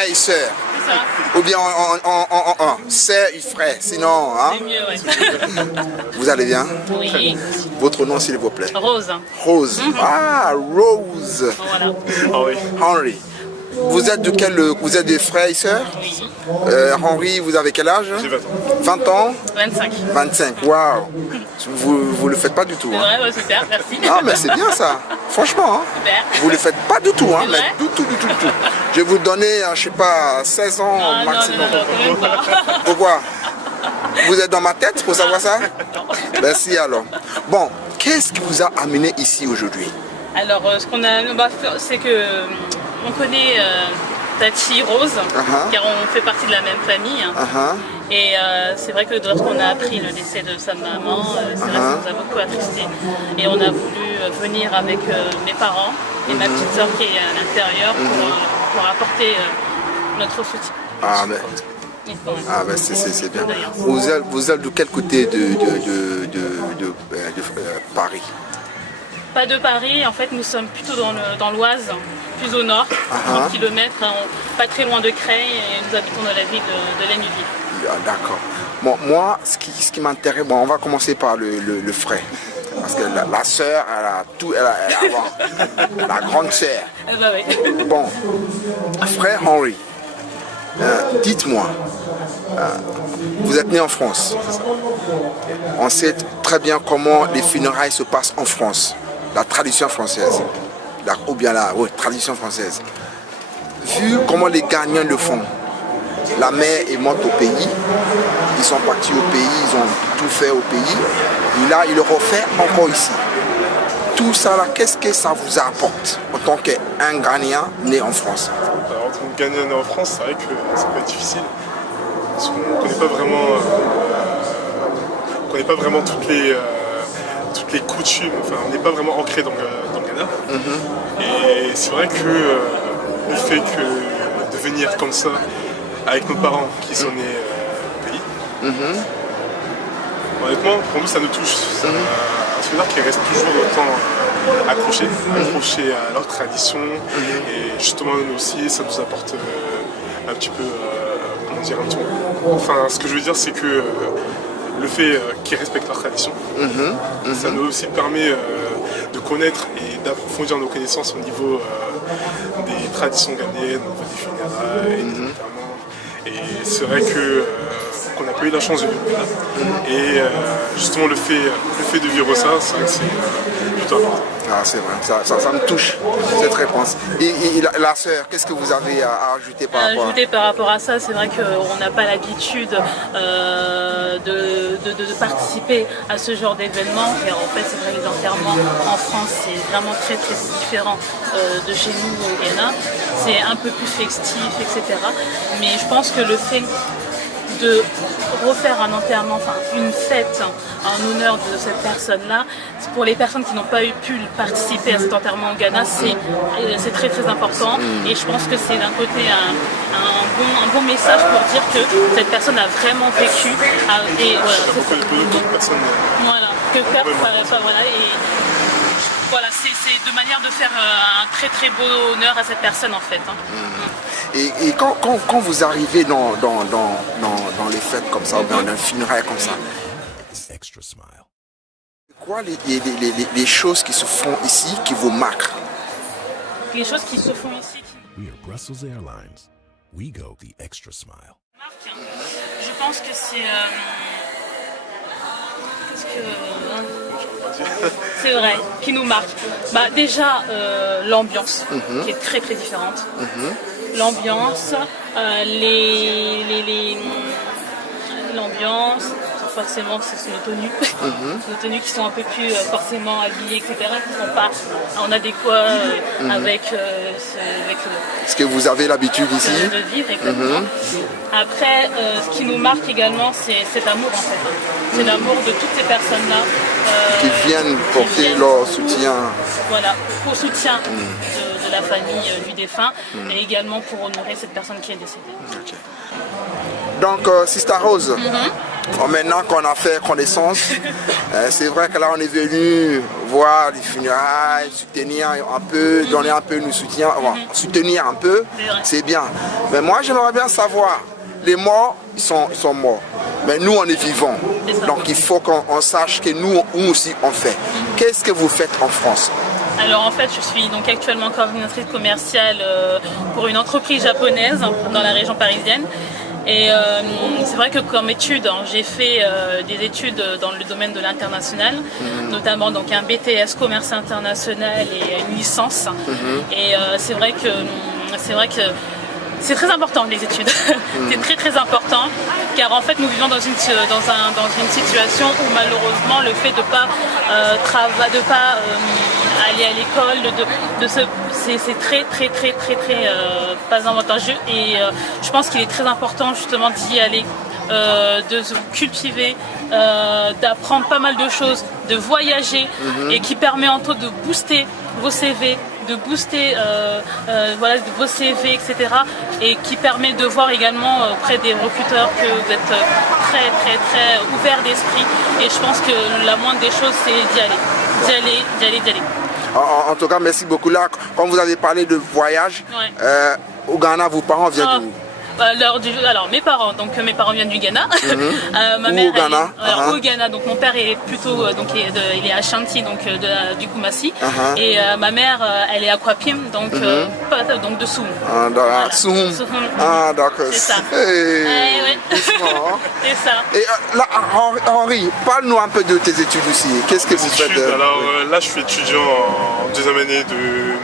frère et sœur. C'est ça. Ou bien en sœur et frère. Sinon, hein? C'est mieux, ouais. Vous allez bien? Oui. Votre nom, s'il vous plaît? Rose. Rose. Ah, Rose. Voilà. Henry. Vous êtes de quel... Vous êtes des frères et sœurs? Oui. Henry, vous avez quel âge? J'ai 20 ans. 20 ans? 25. 25, waouh. Vous le faites pas du tout. C'est Hein? vrai, ouais, super, merci. Ah, mais c'est bien ça. Franchement, hein? Super. Vous le faites pas du tout, hein? C'est Mais vrai du tout. Je vais vous donner, je sais pas, 16 ans Ah, maximum. non, quand même pas. Pourquoi? Vous êtes dans ma tête pour savoir ça? Merci alors. Bon, qu'est-ce qui vous a amené ici aujourd'hui? Alors, ce qu'on a, c'est que on connaît Tati Rose, car on fait partie de la même famille. Et c'est vrai que lorsqu'on a appris le décès de sa maman, c'est vrai que ça nous a beaucoup attristés. Et on a voulu venir avec mes parents et ma petite soeur qui est à l'intérieur pour apporter notre soutien. Ah, mais... Ah ben c'est bien. Vous êtes de quel côté de Paris? Pas de Paris, en fait nous sommes plutôt dans l'Oise, plus au nord, 30 km, pas très loin de Creil, et nous habitons dans la ville de Lénuville. Ah, d'accord. Bon, moi, ce qui m'intéresse, bon, on va commencer par le frère. Parce que la sœur, elle a tout, la grande sœur. Bah oui. Bon, frère Henry, dites-moi, vous êtes né en France. On sait très bien comment les funérailles se passent en France, la tradition française, ou bien la tradition française. Vu comment les gagnants le font, la mère est morte au pays, ils sont partis au pays, ils ont tout fait au pays, et là ils le refait encore ici. Tout ça là, qu'est-ce que ça vous apporte en tant qu'un Ghanéen né en France? Alors, en tant que Ghanéen né en France, c'est vrai que ça peut être difficile. Parce qu'on ne connaît pas vraiment toutes les coutumes, enfin on n'est pas vraiment ancré dans le Ghana. Et c'est vrai que le fait de venir comme ça, avec nos parents qui sont nés au pays, honnêtement pour nous ça nous touche. C'est dire qu'ils restent toujours autant accrochés à leur tradition. Et justement nous aussi ça nous apporte un petit peu, comment dire, enfin ce que je veux dire c'est que le fait qu'ils respectent leur tradition, ça nous aussi permet de connaître et d'approfondir nos connaissances au niveau des traditions ghanéennes, au niveau des funérailles, des enterrements. Et c'est vrai qu'on n'a pas eu la chance de vivre là. Et justement le fait de vivre ça, c'est vrai que c'est plutôt important. Ah, c'est vrai, ça me touche cette réponse. Et la sœur, qu'est-ce que vous avez à ajouter par rapport à... Ajouter par rapport à ça, c'est vrai qu'on n'a pas l'habitude de participer à ce genre d'événements. Et en fait, c'est vrai que les enterrements en France, c'est vraiment très différent de chez nous au Ghana. C'est un peu plus festif, etc. Mais je pense que le fait de refaire un enterrement, enfin une fête en honneur de cette personne-là, pour les personnes qui n'ont pas pu participer à cet enterrement au Ghana, c'est très important. Et je pense que c'est d'un côté un bon message pour dire que cette personne a vraiment vécu. Et voilà, voilà, voilà, c'est de manière de faire un très beau honneur à cette personne en fait. Et quand vous arrivez dans les fêtes comme ça, ou dans un funérail comme ça, c'est quoi les choses qui se font ici qui vous marquent? Les choses qui se font ici We are Brussels Airlines. We go the extra smile. Je pense que c'est... c'est vrai, qui nous marque. Bah, déjà, l'ambiance, qui est très différente. L'ambiance, l'ambiance, forcément c'est nos tenues, nos tenues qui sont un peu plus forcément habillées, etc. Qui sont pas en adéquat avec ce que vous avez l'habitude ici de vivre, exactement. Après, ce qui nous marque également, c'est cet amour en fait. C'est l'amour de toutes ces personnes-là qui viennent porter leur soutien. Voilà, au soutien de la famille du défunt et également pour honorer cette personne qui est décédée. Donc, Sister Rose, maintenant qu'on a fait connaissance, c'est vrai que là on est venu voir les funérailles, soutenir un peu, donner un peu nous soutien, soutenir un peu, c'est bien. Mais moi j'aimerais bien savoir, les morts ils sont morts, mais nous on est vivants, donc il faut qu'on sache que nous aussi on fait. Qu'est-ce que vous faites en France? Alors en fait, je suis donc actuellement coordinatrice commerciale pour une entreprise japonaise dans la région parisienne. Et c'est vrai que comme études, j'ai fait des études dans le domaine de l'international, notamment donc un BTS commerce international et une licence. Et c'est vrai que c'est très important les études. C'est très important, car en fait nous vivons dans une situation où malheureusement le fait de pas aller à l'école, c'est très pas avantageux. Et je pense qu'il est très important justement d'y aller, de se cultiver, d'apprendre pas mal de choses, de voyager, et qui permet entre autres de booster vos CV, de booster vos CV, etc. Et qui permet de voir également auprès des recruteurs que vous êtes très ouverts d'esprit. Et je pense que la moindre des choses, c'est d'y aller. En tout cas, merci beaucoup. Là, comme vous avez parlé de voyage, au Ghana, vos parents viennent d'où? Alors mes parents viennent du Ghana. Ma mère au Ghana. Donc mon père est plutôt il est à Ashanti, donc du Kumasi, et ma mère elle est à Kwapim, donc de Soum. Soum. Ah d'accord. C'est ça. Hey, c'est ça. Et là, Henri, parle-nous un peu de tes études aussi. Qu'est-ce que vous faites? Alors là, je suis étudiant en deuxième année de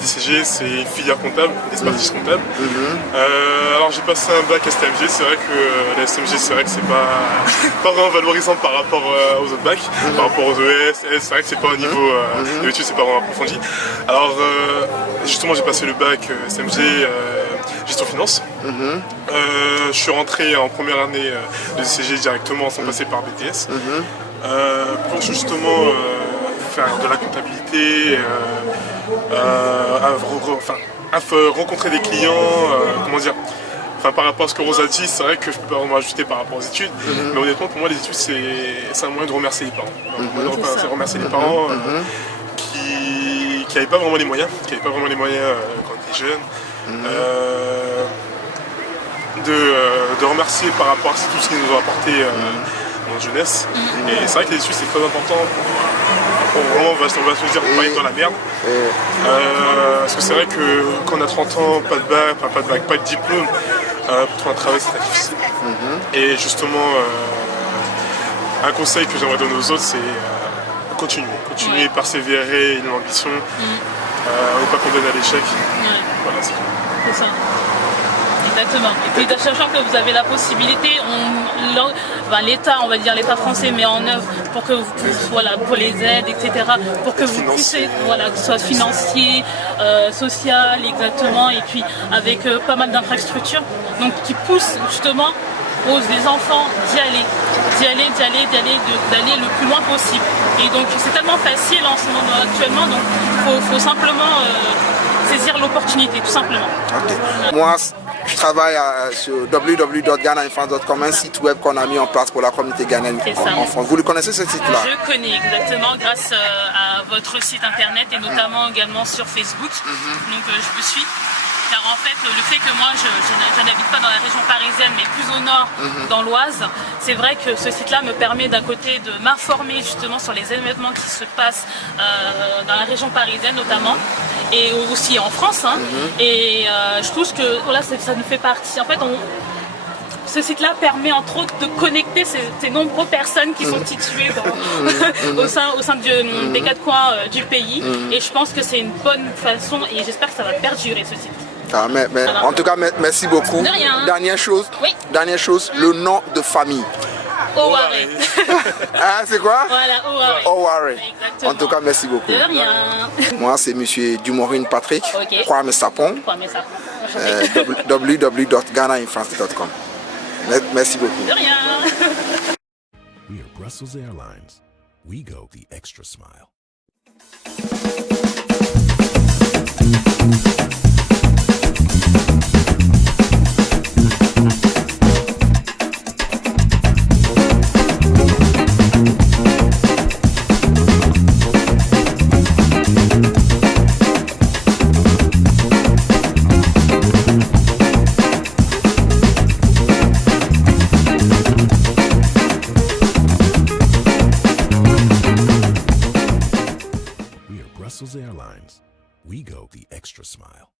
DCG, c'est filière comptable, expertise comptable. Alors j'ai passé un bac STMG, c'est vrai que la STMG c'est vrai que c'est pas vraiment valorisant par rapport aux autres bacs, par rapport aux ES, c'est vrai que c'est pas au niveau de l'étude, c'est pas vraiment approfondi. Alors justement j'ai passé le bac STMG gestion finance. Je suis rentré en première année de DCG directement sans passer par BTS. Pour justement faire de la comptabilité, rencontrer des clients, par rapport à ce que Rose a dit, c'est vrai que je peux pas vraiment ajouter par rapport aux études, mais honnêtement pour moi les études c'est un moyen de remercier les parents. C'est remercier les parents qui n'avaient pas vraiment les moyens, quand on était jeune. De remercier par rapport à tout ce qu'ils nous ont apporté dans notre jeunesse. Et c'est vrai que les études c'est très important pour vraiment, on va se dire, pour pas être dans la merde. Parce que c'est vrai que quand on a 30 ans, pas de bac, pas de diplôme, pour trouver un travail c'est très difficile. Et justement, un conseil que j'aimerais donner aux autres, c'est continuer, persévérer, une ambition, ne pas condamner à l'échec. Voilà, c'est ça. Exactement. Et puis sachant que vous avez la possibilité, l'État, on va dire l'État français met en œuvre pour que vous pour les aides, etc. Pour que vous puissiez, que ce soit financier, social, exactement, et puis avec pas mal d'infrastructures, donc qui poussent justement les enfants d'aller le plus loin possible. Et donc c'est tellement facile en ce moment actuellement, donc faut simplement saisir l'opportunité, tout simplement. Okay. Moi, je travaille sur www.ghanainfluence.com, un site web qu'on a mis en place pour la communauté ghanéenne en France. Vous le connaissez ce site-là? Je connais exactement grâce à votre site internet et notamment également sur Facebook. Donc je me suis. Car en fait, le fait que moi je n'habite pas dans la région parisienne mais plus au nord, dans l'Oise, c'est vrai que ce site-là me permet d'un côté de m'informer justement sur les événements qui se passent dans la région parisienne notamment, et aussi en France. Et je trouve que voilà, ça nous fait partie. En fait, ce site-là permet entre autres de connecter ces nombreuses personnes qui sont situées au sein des quatre coins du pays. Et je pense que c'est une bonne façon et j'espère que ça va perdurer ce site. En tout cas, merci beaucoup. De rien. Dernière chose, le nom de famille. Oware. C'est quoi? Voilà, Oware. En tout cas, merci beaucoup. De rien. Moi, c'est monsieur Dumorine Patrick, Kwame Sapon, www.ghanainfluence.com. Merci beaucoup. De rien. We are Brussels Airlines. We go the extra smile. we go the extra smile.